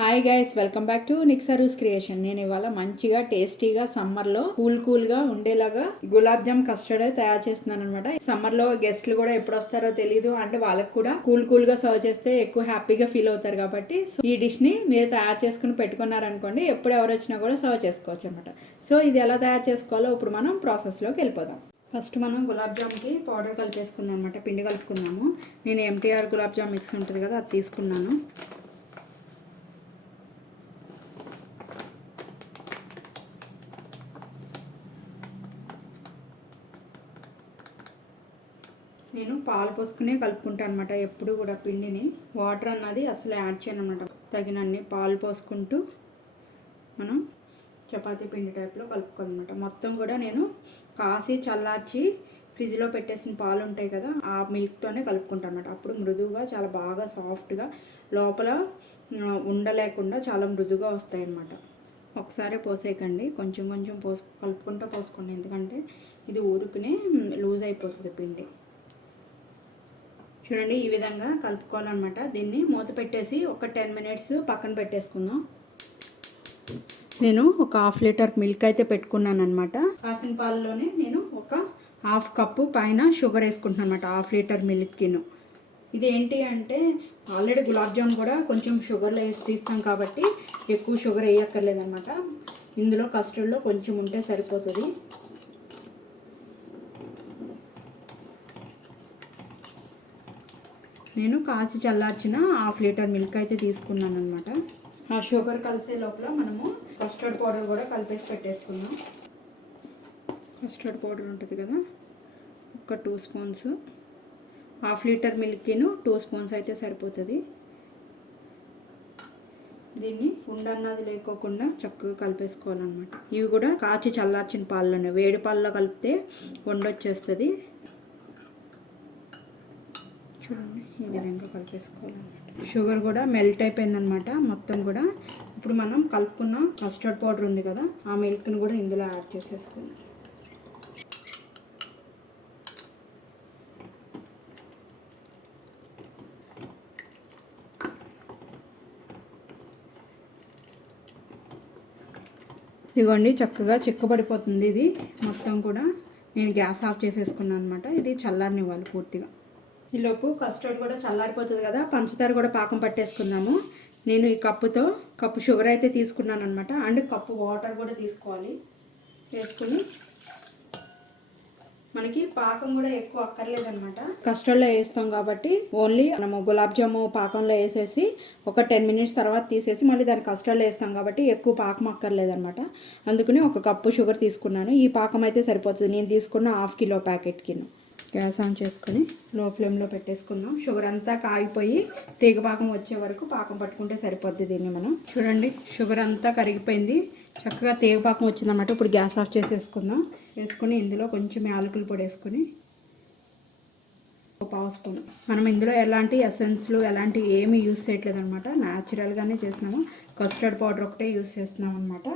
Hi guys, welcome back to నిక్సరూస్ creation. నేను ఇవాళ మంచిగా టేస్టీగా సమ్మర్లో కూల్గా ఉండేలాగా గులాబ్ జామ్ కస్టర్డ్ తయారు చేస్తున్నాను అనమాట. సమ్మర్లో గెస్ట్లు కూడా ఎప్పుడు వస్తారో తెలియదు, అంటే వాళ్ళకి కూడా కూల్గా సర్వ్ చేస్తే ఎక్కువ హ్యాపీగా ఫీల్ అవుతారు కాబట్టి ఈ డిష్ని మీరు తయారు చేసుకుని పెట్టుకున్నారనుకోండి, ఎప్పుడు ఎవరు వచ్చినా కూడా సర్వ్ చేసుకోవచ్చు అనమాట. సో ఇది ఎలా తయారు చేసుకోవాలో ఇప్పుడు మనం ప్రాసెస్లోకి వెళ్ళిపోదాం. ఫస్ట్ మనం గులాబ్ జామ్కి పౌడర్ కలిపేసుకుందాం అనమాట. పిండి కలుపుకుందాము. నేను ఎంటీఆర్ గులాబ్ జామ్ మిక్స్ ఉంటుంది కదా, అది తీసుకున్నాను. నేను పాలు పోసుకునే కలుపుకుంటాను అనమాట. ఎప్పుడు కూడా పిండిని వాటర్ అన్నది అసలు యాడ్ చేయను అనమాట. తగినన్ని పాలు పోసుకుంటూ మనం చపాతీ పిండి టైప్లో కలుపుకోవాలన్నమాట. మొత్తం కూడా నేను కాసి చల్లార్చి ఫ్రిడ్జ్లో పెట్టేసిన పాలు ఉంటాయి కదా, ఆ మిల్క్తోనే కలుపుకుంటాను అనమాట. అప్పుడు మృదువుగా చాలా బాగా సాఫ్ట్గా లోపల ఉండలేకుండా చాలా మృదువుగా వస్తాయి అన్నమాట. ఒకసారి పోసేయకండి, కొంచెం కొంచెం కలుపుకుంటూ పోసుకోండి, ఎందుకంటే ఇది ఊరుకునే లూజ్ అయిపోతుంది పిండి. చూడండి, ఈ విధంగా కలుపుకోవాలన్నమాట. దీన్ని మూత పెట్టేసి ఒక 10 మినిట్స్ పక్కన పెట్టేసుకుందాం. నేను ఒక 1/2 లీటర్ మిల్క్ అయితే పెట్టుకున్నాను అనమాట. కాసిన పాలలోనే నేను ఒక 1/2 కప్పు పైన షుగర్ వేసుకుంటున్నాను అనమాట. 1/2 లీటర్ మిల్క్కిను. ఇది ఏంటి అంటే ఆల్రెడీ గులాబ్ జామ్ కూడా కొంచెం షుగర్లో వేసి తీస్తాం కాబట్టి ఎక్కువ షుగర్ వేయక్కర్లేదన్నమాట. ఇందులో కస్టర్డ్లో కొంచెం ఉంటే సరిపోతుంది. నేను కాచి చల్లార్చిన 1/2 లీటర్ మిల్క్ అయితే తీసుకున్నాను అనమాట. ఆ షుగర్ కలిసే లోపల మనము కస్టర్డ్ పౌడర్ కూడా కలిపేసి పెట్టేసుకుందాం. కస్టర్డ్ పౌడర్ ఉంటుంది కదా, ఒక 2 స్పూన్స్. 1/2 లీటర్ మిల్క్కిను 2 స్పూన్స్ అయితే సరిపోతుంది. దీన్ని ఉండన్నది లేకోకుండా చక్కగా కలిపేసుకోవాలన్నమాట. ఇవి కూడా కాచి చల్లార్చిన పాలలోనే, వేడి పాలలో కలిపితే వండొచ్చేస్తుంది. చూడండి, ఈ విధంగా కలిపేసుకోవాలన్నమాట. షుగర్ కూడా మెల్ట్ అయిపోయిందనమాట మొత్తం కూడా. ఇప్పుడు మనం కలుపుకున్న కస్టర్డ్ పౌడర్ ఉంది కదా, ఆ మిల్క్ని కూడా ఇందులో యాడ్ చేసేసుకుందాం. ఇదిగోండి, చక్కగా చిక్కబడిపోతుంది ఇది మొత్తం కూడా. నేను గ్యాస్ ఆఫ్ చేసేసుకున్నాను అనమాట. ఇది చల్లారనివ్వాలి పూర్తిగా. ఈలోపు కస్టర్డ్ కూడా చల్లారిపోతుంది కదా, పంచదార కూడా పాకం పట్టేసుకుందాము. నేను ఈ కప్పు షుగర్ అయితే తీసుకున్నాను అనమాట. అండ్ కప్పు వాటర్ కూడా తీసుకోవాలి. వేసుకుని మనకి పాకం కూడా ఎక్కువ అక్కర్లేదనమాట. కస్టర్డ్లో వేస్తాం కాబట్టి ఓన్లీ మనము గులాబ్ జాము పాకంలో వేసేసి ఒక 10 మినిట్స్ తర్వాత తీసేసి మళ్ళీ దాన్ని కస్టర్డ్లో వేస్తాం కాబట్టి ఎక్కువ పాకం అక్కర్లేదనమాట. అందుకని ఒక కప్పు షుగర్ తీసుకున్నాను. ఈ పాకం అయితే సరిపోతుంది. నేను తీసుకున్న 1/2 కిలో ప్యాకెట్కి. గ్యాస్ ఆన్ చేసుకొని లో ఫ్లేమ్లో పెట్టేసుకుందాం. షుగర్ అంతా కాగిపోయి తీగ పాకం వచ్చే వరకు పాకం పట్టుకుంటే సరిపోద్ది. దీన్ని మనం చూడండి, షుగర్ అంతా కరిగిపోయింది, చక్కగా తీగ పాకం వచ్చిందన్నమాట. ఇప్పుడు గ్యాస్ ఆఫ్ చేసేసుకుందాం. వేసుకుని ఇందులో కొంచెం యాలకుల పొడి వేసుకొని ఒక 1/2 స్పూన్. మనం ఇందులో ఎలాంటి ఎసెన్స్లు ఎలాంటి ఏమీ యూస్ చేయట్లేదు అనమాట. న్యాచురల్గానే చేస్తున్నాము. కస్టర్డ్ పౌడర్ ఒకటే యూస్ చేస్తున్నాం అనమాట.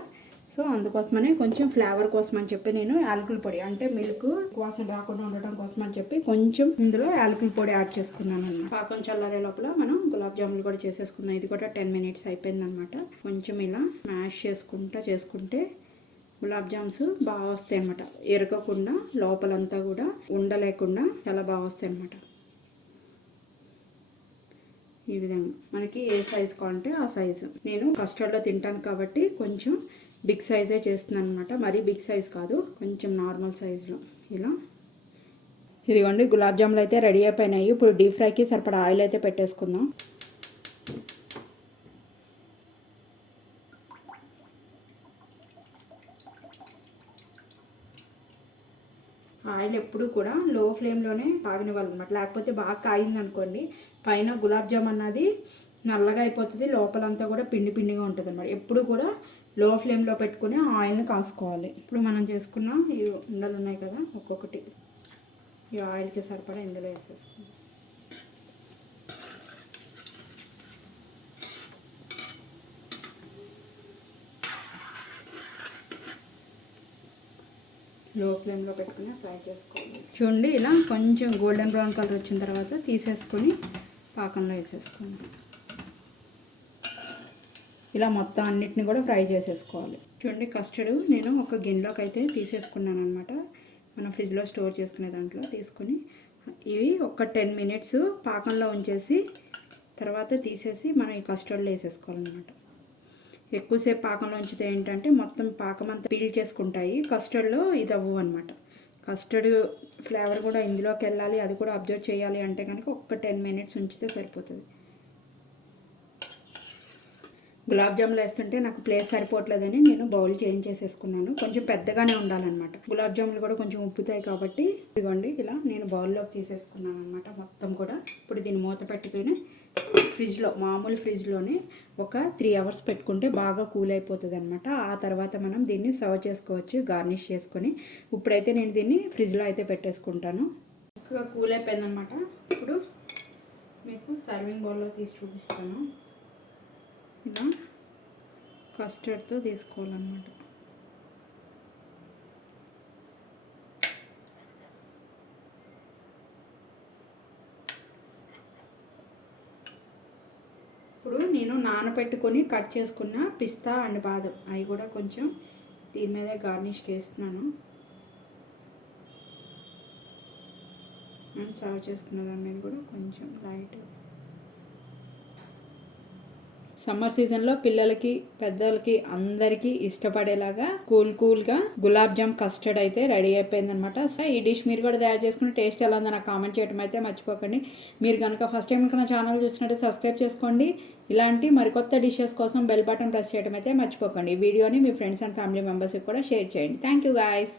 సో అందుకోసమని కొంచెం ఫ్లేవర్ కోసం అని చెప్పి నేను యాలకుల పొడి, అంటే మిల్క్ వాసన రాకుండా ఉండటం కోసం అని చెప్పి కొంచెం ఇందులో యాలకుల పొడి యాడ్ చేసుకున్నాను అన్నమాట. పాకం చల్లారే లోపల మనం గులాబ్ జాములు కూడా చేసేసుకుందాం. ఇది కూడా 10 మినిట్స్ అయిపోయిందనమాట. కొంచెం ఇలా మ్యాష్ చేసుకుంటే గులాబ్ జామ్స్ బాగా వస్తాయి అన్నమాట. ఎరగకుండా లోపలంతా కూడా ఉండలేకుండా చాలా బాగా వస్తాయి అన్నమాట. ఈ విధంగా మనకి ఏ సైజు కావాలంటే ఆ సైజు. నేను కస్టర్డ్లో తింటాను కాబట్టి కొంచెం బిగ్ సైజే చేస్తున్నాను అనమాట. మరీ బిగ్ సైజ్ కాదు, కొంచెం నార్మల్ సైజులో ఇలా. ఇదిగోండి, గులాబ్ జాములు అయితే రెడీ అయిపోయినాయి. ఇప్పుడు డీప్ ఫ్రైకి సరిపడా ఆయిల్ అయితే పెట్టేసుకుందాం. ఆయిల్ ఎప్పుడు కూడా లో ఫ్లేమ్లోనే కాగనివ్వాలన్నమాట. లేకపోతే బాగా కాగింది అనుకోండి, పైన గులాబ్ జామ్ అన్నది నల్లగా అయిపోతుంది, లోపలంతా కూడా పిండిగా ఉంటుంది అన్నమాట. ఎప్పుడు కూడా లో ఫ్లేమ్లో పెట్టుకుని ఆయిల్ని కాసుకోవాలి. ఇప్పుడు మనం చేసుకున్న ఈ ఉండలు ఉన్నాయి కదా, ఒక్కొక్కటి ఈ ఆయిల్కి సరిపడా ఇందులో వేసేసుకుందాం. లో ఫ్లేమ్లో పెట్టుకుని ఫ్రై చేసుకోవాలి. చూడండి, ఇలా కొంచెం గోల్డెన్ బ్రౌన్ కలర్ వచ్చిన తర్వాత తీసేసుకొని పాకంలో వేసేసుకోండి. ఇలా మొత్తం అన్నిటిని కూడా ఫ్రై చేసేసుకోవాలి. చూడండి కస్టర్డ్ నేను ఒక గిన్నెలోకి అయితే తీసేసుకున్నాను అనమాట. మనం ఫ్రిడ్జ్లో స్టోర్ చేసుకునే దాంట్లో తీసుకుని ఇవి ఒక 10 మినిట్స్ పాకంలో ఉంచేసి తర్వాత తీసేసి మనం ఈ కస్టర్డ్లో వేసేసుకోవాలన్నమాట. ఎక్కువసేపు పాకంలో ఉంచితే ఏంటంటే మొత్తం పాకం అంతా పీల్ చేసుకుంటాయి, కస్టర్డ్లో ఇది అవ్వు అనమాట. కస్టర్డ్ ఫ్లేవర్ కూడా ఇందులోకి వెళ్ళాలి, అది కూడా అబ్జర్వ్ చేయాలి అంటే కనుక ఒక 10 మినిట్స్ ఉంచితే సరిపోతుంది. గులాబ్ జాములు వేస్తుంటే నాకు ప్లేస్ సరిపోవట్లేదని నేను బౌల్ చేంజ్ చేసేసుకున్నాను. కొంచెం పెద్దగానే ఉండాలన్నమాట. గులాబ్ జాములు కూడా కొంచెం ఉప్పుతాయి కాబట్టి ఇదిగోండి ఇలా నేను బౌల్లోకి తీసేసుకున్నాను అనమాట మొత్తం కూడా. ఇప్పుడు దీన్ని మూత పెట్టుకుని ఫ్రిడ్జ్లో, మామూలు ఫ్రిడ్జ్లోనే ఒక 3 అవర్స్ పెట్టుకుంటే బాగా కూల్ అయిపోతుంది అనమాట. ఆ తర్వాత మనం దీన్ని సర్వ్ చేసుకోవచ్చు గార్నిష్ చేసుకొని. ఇప్పుడైతే నేను దీన్ని ఫ్రిడ్జ్లో అయితే పెట్టేసుకుంటాను. ఇంకా కూల్ అయిపోయిందనమాట. ఇప్పుడు మీకు సర్వింగ్ బౌల్లో తీసి చూపిస్తాను. ఇలా కస్టర్డ్తో తీసుకోవాలన్నమాట. ఇప్పుడు నేను నానబెట్టుకొని కట్ చేసుకున్న పిస్తా అండ్ బాదం అవి కూడా కొంచెం దీని మీద గార్నిష్కి వేస్తున్నాను. అండ్ సర్వ్ చేసుకున్న దాని మీద కూడా కొంచెం లైట్. సమ్మర్ సీజన్లో పిల్లలకి పెద్దలకి అందరికీ ఇష్టపడేలాగా కూల్గా గులాబ్ జామ్ కస్టర్డ్ అయితే రెడీ అయిపోయిందనమాట. సో ఈ డిష్ మీరు కూడా తయారు చేసుకుని టేస్ట్ ఎలా ఉందో నాకు కామెంట్ చేయడం అయితే మర్చిపోకండి. మీరు కనుక ఫస్ట్ టైం కనుక నా ఛానల్ చూసినట్టు సబ్స్క్రైబ్ చేసుకోండి. ఇలాంటి మరికొత్త డిషెస్ కోసం బెల్ బటన్ ప్రెస్ చేయడం అయితే మర్చిపోకండి. ఈ వీడియోని మీ ఫ్రెండ్స్ అండ్ ఫ్యామిలీ మెంబర్స్కి కూడా షేర్ చేయండి. Thank you guys.